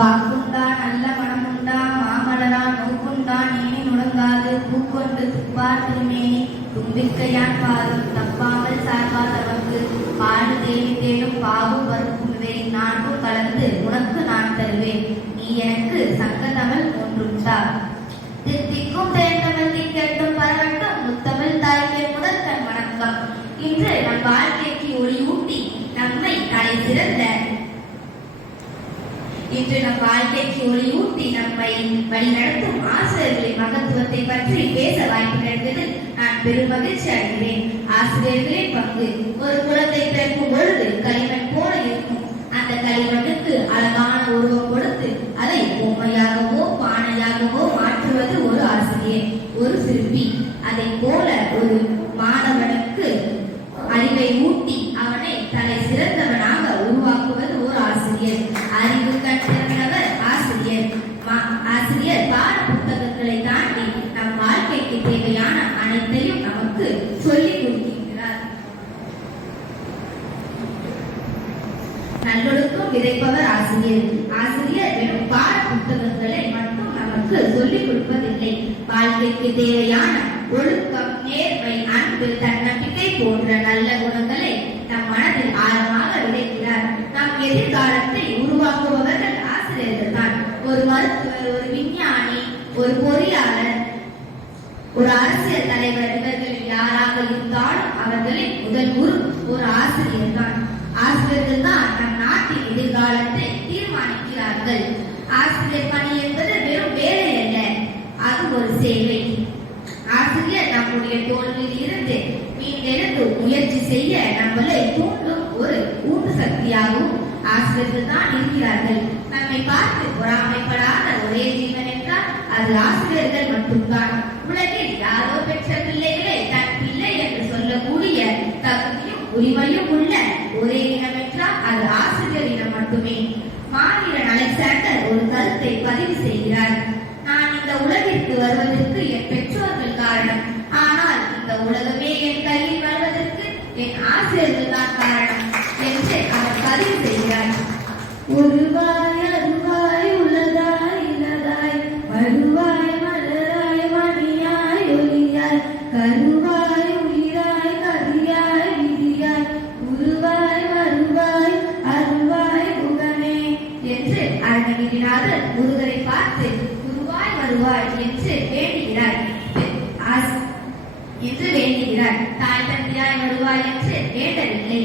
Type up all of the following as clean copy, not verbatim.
வாக்குண்டா நல்ல மனமுண்டா மாமலரா நோக்குண்டா நீனி நுடங்காது பூக்கொண்டு துப்பார் திருமேனி தும்பிக்கையான் பாரும் தப்பாமல் சார்பா தமக்கு பாடு தேவி தேடும் பாவு பருப்பும் இவை நான்கும் கலந்து உனக்கு நான் தருவேன் நீ எனக்கு சங்கதமிழ் ஒன்றுண்டா தித்திக்கும் தேர்ந்தவள் திக்கட்டும் பரவட்டும் முத்தமிழ் தாய்க்கே முதற்கண் வணக்கம். இன்று நம் வாழ்க்கைக்கு ஒளி ஊட்டி நம்மை தலை சிறந்த நம்மை வழிநடத்தும் ஆசிரியர்களின் மகத்துவத்தை பற்றி பேச வாய்ப்பு கிடைத்ததில் நான் பெரும் மகிழ்ச்சி அடைகிறேன். ஆசிரியர்களின் பங்கு ஒரு குழந்தை பிறக்கும் பொழுது களிமண் போல இருக்கும். அந்த களிமண்ணுக்கு அழகான உருவம் கொடுத்து அதை பொம்மையாகவோ பானையாகவோ மாற்றுவது ஒரு ஆசிரியர், ஒரு சிற்பி. அதை போல ஒரு மாணவனுக்கு அறிவை ஊட்டி அவனை தலை சிறந்தவனாக உருவாக்குவது ஒரு ஆசிரியர். அறிவு கற்றவர் ஆசிரியர். ஆசிரியர் பாட புத்தகங்களை தாண்டி நம் வாழ்க்கைக்கு தேவையான அனைத்தையும் நமக்கு சொல்லிக் கொடுக்கின்றார். நல்லொழுக்கம் விதைப்பவர் ஆசிரியர். ஆசிரியர் வெறும் பாட புத்தகங்களை மட்டும் நமக்கு சொல்லிக் கொடுப்பதில்லை. வாழ்க்கைக்கு தேவையான ஒழுக்கம், நேர்மை, அன்பு, தன்னம்பிக்கை போன்ற நல்ல குணங்களை நம் மனதில் ஆழமாக விதைக்கிறார். நம் எதிர்காலத்தை உருவாக்குபவர்கள் ஆசிரியர்கள் தான். ஒரு மருத்துவர், ஒரு விஞ்ஞானி, ஒரு பொறியாளர், ஒரு அரசியல் தலைவர், இவர்கள் யாராக இருந்தாலும் அவர்களின் முதல் குரு ஒரு ஆசிரியர் தான். ஆசிரியர்கள் தான் நம் நாட்டின் எதிர்காலத்தை தீர்மானிக்கிறார்கள். ஆசிரியர் பணி என்பது வெறும் வேலை அல்ல, அது ஒரு சேவை. ஆசிரியர் நம்முடைய தோல்வியில் இருந்து மீண்டெழுந்து முயற்சி செய்ய நம்மளை தூண்டும் ஒரு ஊட்டு சக்தியாகவும் ஆசிரியர்கள் தான் இருக்கிறார்கள். நம்மை பார்த்து பொறாமைப்படாத ஒரே ஜீவன் என்றால் அது ஆசிரியர்கள் மட்டும்தான். உலகில் யாரோ பெற்ற பிள்ளைகளை தன் பிள்ளை என்று சொல்லக்கூடிய தகுதியும் உரிமையும் உள்ள ஒரே இனம் என்றால் அது ஆசிரியர் இனம் மட்டுமே. மாவீரன் அலெக்சாண்டர் ஒரு கருத்தை பதிவு செய்கிறார். நான் இந்த உலகிற்கு வருவதற்கு என் பெற்றோர்கள் காரணம், ஆனால் இந்த உலகமே என் கையில் வருவதற்கு என் ஆசிரியர்கள் தான் காரணம் என்று அவர் பதிவு செய்கிறார். ஒருவாய் அருவாய் உள்ளதாய் இலதாய் வருவாய் மலராய் மணியாய் ஒளியாய் கருவாய் உயிராய் கதியாய் விதியாய் உருவாய் வருவாய் அருவாய் முகனே என்று அருணகிரிநாதர் முருகரை பார்த்து வருவாய் என்று வேண்டுகிறார். தாய் தந்தையாய் வருவாய் என்று வேண்டவில்லை.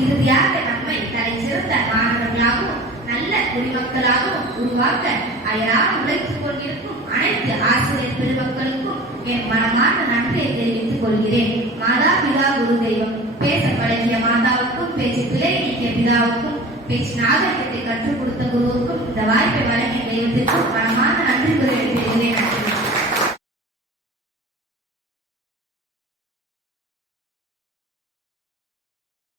இறுதியாக நம்மை தலை சிறந்த மாணவர்களாகவும் நல்ல குடிமக்களாகவும் உருவாக்க அயராக உழைத்துக் கொண்டிருக்கும் அனைத்து ஆசிரியர் பெருமக்களுக்கும் என் மனமார்ந்த நன்றியை தெரிவித்துக் கொள்கிறேன். மாதா பிதா குரு தெய்வம். பேச பழகிய மாதாவுக்கும், பேச்சு பிழை நீக்கிய பிதாவுக்கும், பேச்சு நாகரிகத்தை கற்றுக் கொடுத்த குருவுக்கும், இந்த வாய்ப்பை வழங்கிய தெய்வத்திற்கும் மனமார்ந்த நன்றி கூறுகிறேன்.